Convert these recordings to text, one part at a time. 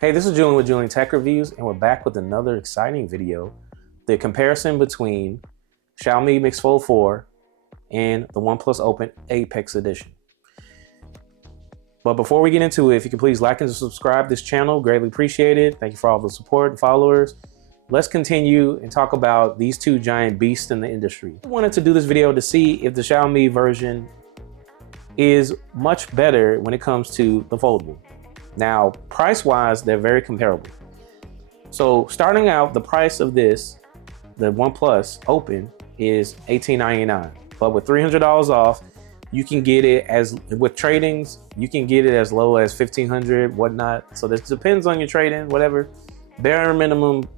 Hey, this is Julian with Julian Tech Reviews, and we're back with another exciting video. The comparison between Xiaomi Mix Fold 4 and the OnePlus Open Apex Edition. But before we get into it, if you can please like and subscribe to this channel, greatly appreciated. Thank you for all the support and followers. Let's continue and talk about these two giant beasts in the industry. I wanted to do this video to see if the Xiaomi version is much better when it comes to the foldable. Now, price-wise, they're very comparable. So starting out, the price of this, the OnePlus Open, is $18.99. But with $300 off, you can get it with trade-ins, you can get it as low as $1,500, whatnot. So this depends on your trade-in, whatever. Bare minimum,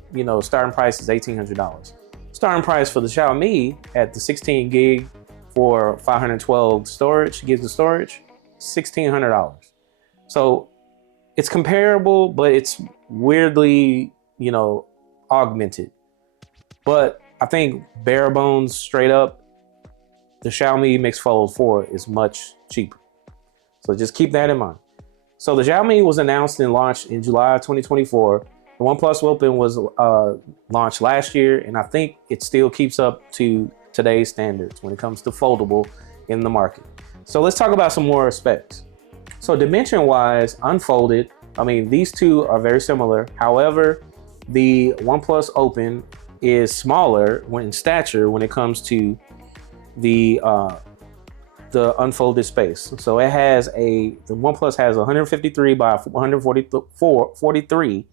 starting price is $1,800. Starting price for the Xiaomi at the 16 gig for 512 gigs of storage, $1,600. So it's comparable, but it's weirdly, augmented. But I think bare bones, straight up, the Xiaomi Mix Fold 4 is much cheaper. So just keep that in mind. So the Xiaomi was announced and launched in July 2024. The OnePlus Open was launched last year, and I think it still keeps up to today's standards when it comes to foldable in the market. So let's talk about some more specs. So dimension-wise, unfolded, these two are very similar. However, the OnePlus Open is smaller in stature when it comes to the unfolded space. So the OnePlus has 153 by 143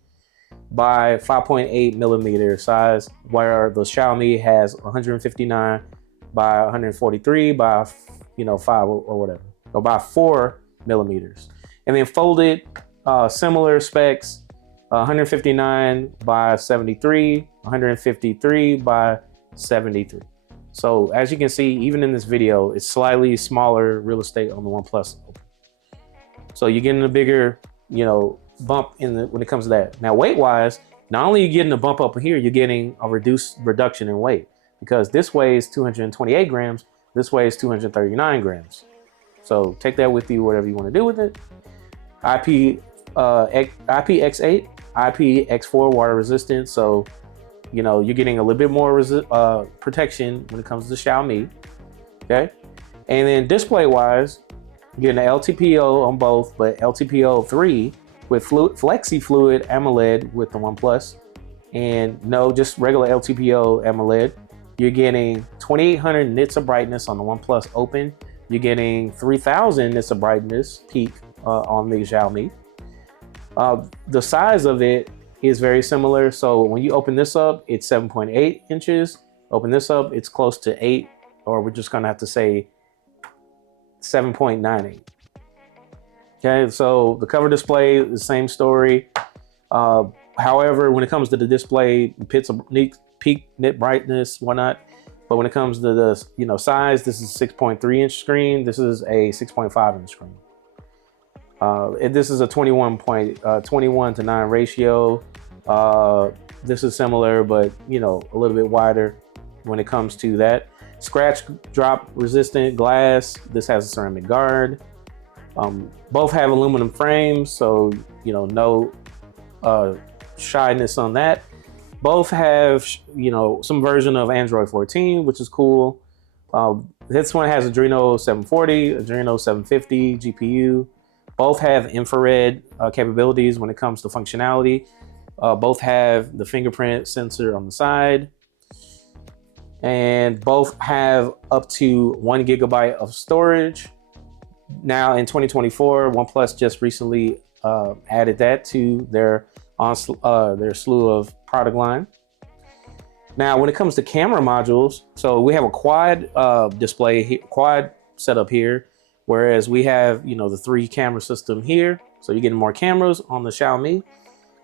by 5.8 millimeter size, where the Xiaomi has 159 by 143 by 5 or whatever, or by 4 millimeters. And then folded, similar specs, 159 by 73, 153 by 73. So as you can see, even in this video, it's slightly smaller real estate on the OnePlus Open. So you're getting a bigger, bump when it comes to that. Now weight-wise, not only are you getting a bump up here, you're getting a reduction in weight, because this weighs 228 grams, this weighs 239 grams. So take that with you, whatever you want to do with it. IPX8, IPX4 water resistant. So, you're getting a little bit more protection when it comes to the Xiaomi. Okay. And then display wise, you're getting an LTPO on both, but LTPO 3 with Flexi Fluid AMOLED with the OnePlus, and no, just regular LTPO AMOLED. You're getting 2800 nits of brightness on the OnePlus Open. You're getting 3000 nits of brightness peak on the Xiaomi. The size of it is very similar. So when you open this up, it's 7.8 inches. Open this up, it's close to 8, or we're just gonna have to say 7.98. Okay, so the cover display, the same story. However, when it comes to the display, peak nit brightness, whatnot. But when it comes to the size, this is a 6.3 inch screen. This is a 6.5 inch screen. This is a 21 to 9 ratio. This is similar, but a little bit wider when it comes to that. Scratch drop resistant glass. This has a ceramic guard. Both have aluminum frames, so no shyness on that. Both have some version of Android 14, which is cool. This one has Adreno 740, Adreno 750 GPU. Both have infrared capabilities when it comes to functionality. Both have the fingerprint sensor on the side. And both have up to 1 gigabyte of storage. Now in 2024, OnePlus just recently added that to their slew of product line. Now when it comes to camera modules, so we have a quad display, quad setup here. Whereas we have, the 3 camera system here. So you're getting more cameras on the Xiaomi,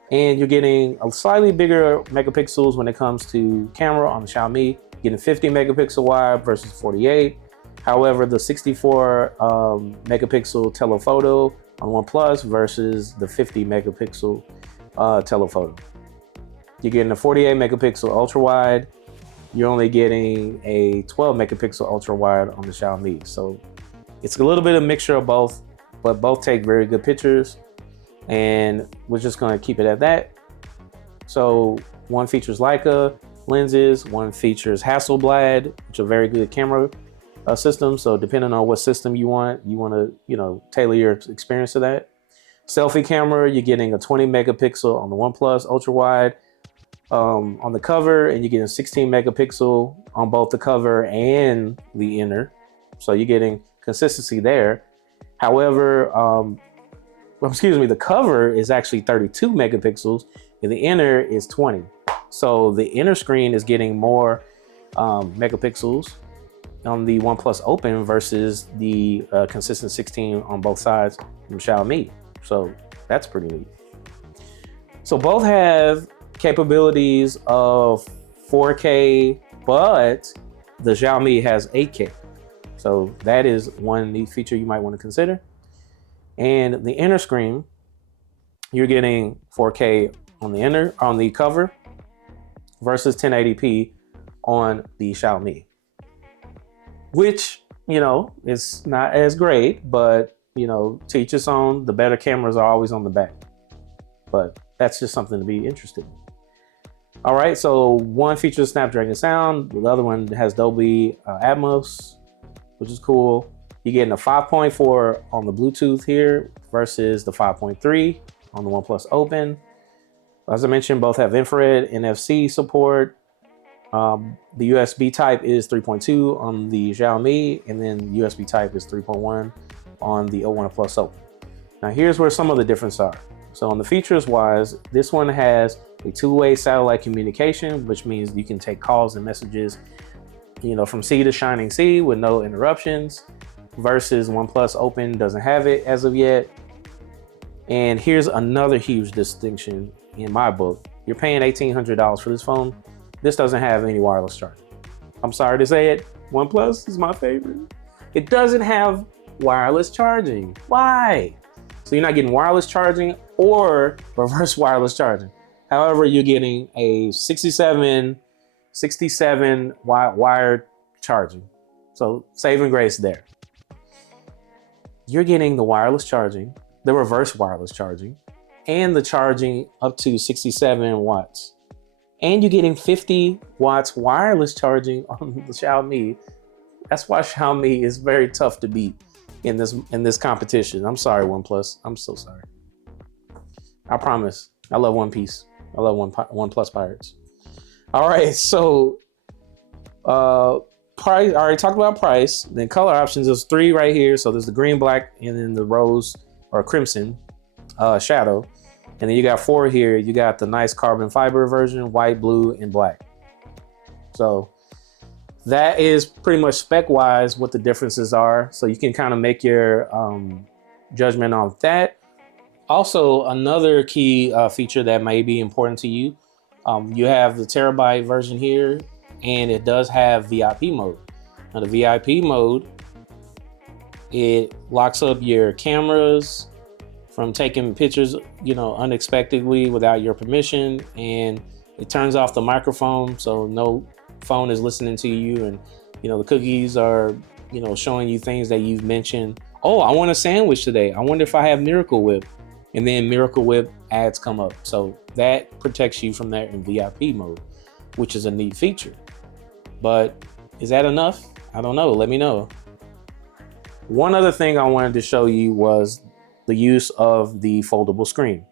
and you're getting a slightly bigger megapixels when it comes to camera on the Xiaomi, getting 50 megapixel wide versus 48. However, the 64 megapixel telephoto on OnePlus versus the 50 megapixel telephoto. You're getting a 48 megapixel ultra wide. You're only getting a 12 megapixel ultra wide on the Xiaomi. So it's a little bit of mixture of both, but both take very good pictures. and we're just going to keep it at that. So one features Leica lenses, one features Hasselblad, which are very good camera systems. So depending on what system you want to, tailor your experience to that. Selfie camera, you're getting a 20 megapixel on the OnePlus ultra wide on the cover, and you're getting 16 megapixel on both the cover and the inner. So you're getting consistency there. However, the cover is actually 32 megapixels and the inner is 20. So the inner screen is getting more megapixels on the OnePlus Open versus the consistent 16 on both sides from Xiaomi. So that's pretty neat. So both have capabilities of 4K, but the Xiaomi has 8K. So that is one neat feature you might want to consider. And the inner screen, you're getting 4K on the cover versus 1080p on the Xiaomi, which, is not as great, but, to each its own. The better cameras are always on the back, but that's just something to be interested in. All right, so one features Snapdragon sound, the other one has Dolby Atmos, which is cool. You're getting a 5.4 on the Bluetooth here versus the 5.3 on the OnePlus Open. As I mentioned, both have infrared NFC support. The USB type is 3.2 on the Xiaomi, and then USB type is 3.1 on the OnePlus Open. Now here's where some of the differences are. So on the features wise, this one has a two-way satellite communication, which means you can take calls and messages, from sea to shining sea with no interruptions, versus OnePlus Open doesn't have it as of yet. And here's another huge distinction in my book. You're paying $1,800 for this phone. This doesn't have any wireless charging. I'm sorry to say it, OnePlus is my favorite. It doesn't have wireless charging. Why? So you're not getting wireless charging or reverse wireless charging. However, you're getting a 67 wired charging. So saving grace there. You're getting the wireless charging, the reverse wireless charging, and the charging up to 67 watts. And you're getting 50 watts wireless charging on the Xiaomi. That's why Xiaomi is very tough to beat in this competition. I'm sorry, OnePlus. I'm so sorry. I promise. I love One Piece. I love OnePlus Pirates. All right, so price. I already talked about price. Then color options. There's 3 right here. So there's the green, black, and then the rose or crimson shadow. And then you got 4 here. You got the nice carbon fiber version, white, blue, and black. So that is pretty much spec-wise what the differences are. So you can kind of make your judgment on that. Also, another key feature that may be important to you, you have the terabyte version here, and it does have VIP mode. Now the VIP mode, it locks up your cameras from taking pictures, unexpectedly without your permission, and it turns off the microphone, so no phone is listening to you, and the cookies are showing you things that you've mentioned. Oh, I want a sandwich today. I wonder if I have Miracle Whip, and then Miracle Whip ads come up. So that protects you from that in VIP mode, which is a neat feature. But is that enough? I don't know. Let me know. One other thing I wanted to show you was the use of the foldable screen.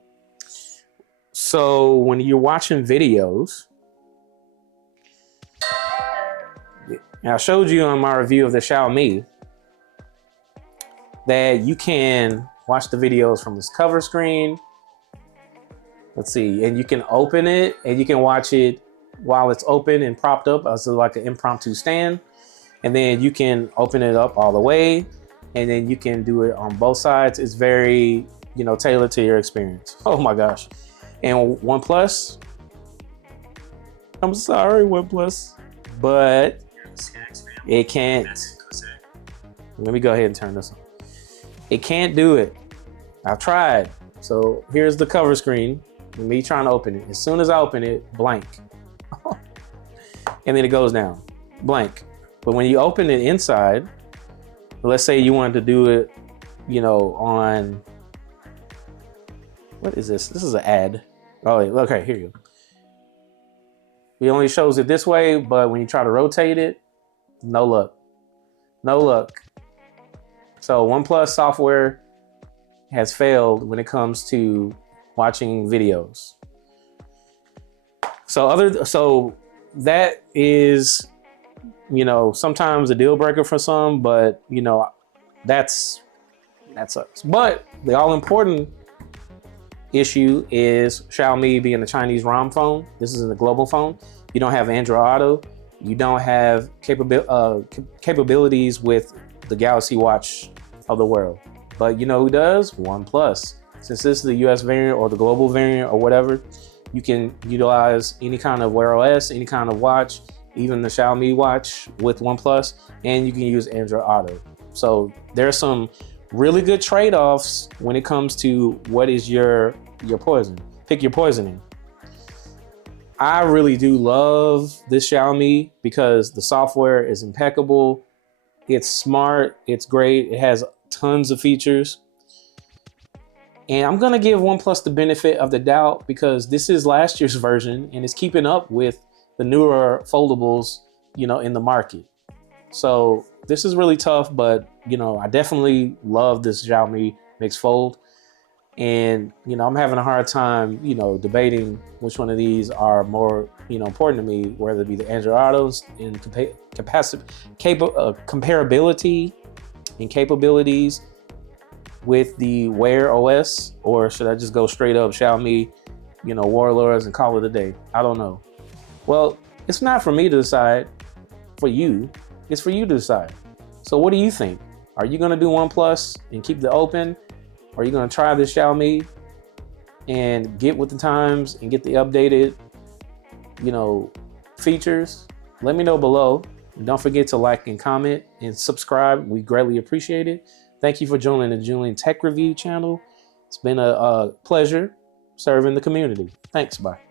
So when you're watching videos, and I showed you on my review of the Xiaomi that you can watch the videos from this cover screen. Let's see, and you can open it and you can watch it while it's open and propped up as like an impromptu stand. And then you can open it up all the way, and then you can do it on both sides. It's very, tailored to your experience. Oh my gosh. And OnePlus, I'm sorry, OnePlus, but it can't. Let me go ahead and turn this on. It can't do it. I've tried. So here's the cover screen, and me trying to open it. As soon as I open it, blank. And then it goes down, blank. But when you open it inside, let's say you wanted to do it, on What is this? This is an ad. Oh, okay, here you go. It only shows it this way, but when you try to rotate it, no luck. No luck. So OnePlus software has failed when it comes to watching videos. So that is, you know, sometimes a deal breaker for some, but you know, that sucks. But the all important issue is Xiaomi being a Chinese ROM phone. This is a global phone. You don't have Android Auto. You don't have capabilities with the Galaxy Watch of the world. But you know who does? OnePlus. Since this is the US variant or the global variant or whatever, you can utilize any kind of Wear OS, any kind of watch, even the Xiaomi watch with OnePlus, and you can use Android Auto. So there's some really good trade-offs when it comes to what is your poison. Pick your poisoning. I really do love this Xiaomi because the software is impeccable. It's smart, it's great, it has tons of features. And I'm gonna give OnePlus the benefit of the doubt because this is last year's version and it's keeping up with the newer foldables, you know, in the market. So this is really tough, but you know, I definitely love this Xiaomi Mix Fold. And you know, I'm having a hard time, you know, debating which one of these are more, you know, important to me, whether it be the Android Autos and comparability and capabilities with the Wear OS, or should I just go straight up Xiaomi, you know, Warlords and call it a day? I don't know. Well, it's not for me to decide. For you, it's for you to decide. So what do you think? Are you gonna do OnePlus and keep the Open? Are you gonna try this Xiaomi and get with the times and get the updated, you know, features? Let me know below. And don't forget to like and comment and subscribe. We greatly appreciate it. Thank you for joining the Julian Tech Review channel. It's been a pleasure serving the community. Thanks, bye.